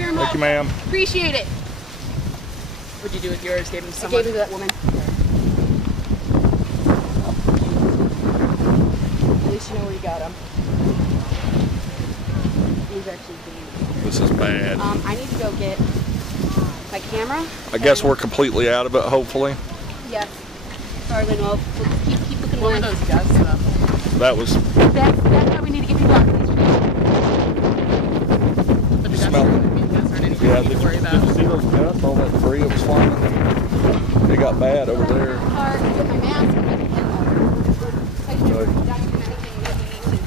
very much. Thank you, ma'am. Appreciate it. What'd you do with yours? Gave him to someone? I gave it to that woman. At least you know where you got them. He's actually doing. This is bad. I need to go get my camera. I guess we're completely out of it, hopefully. Yes. Sorry, Lynn. Keep looking. What were those guts stuff? That was. That's how we need to get people out of these trees. But the guts Smell aren't it. going to anything Yeah, we need did to worry you about. see those gusts? All that debris that was flying in there? It got bad over there. Hard to get my mask. I can't Right. document anything that we need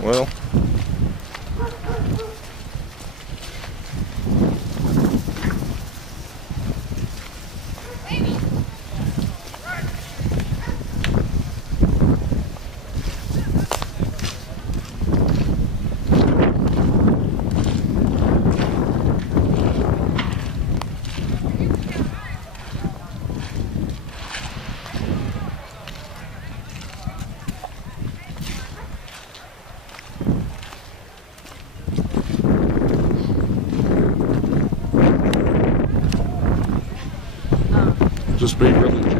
to. Well. Just be really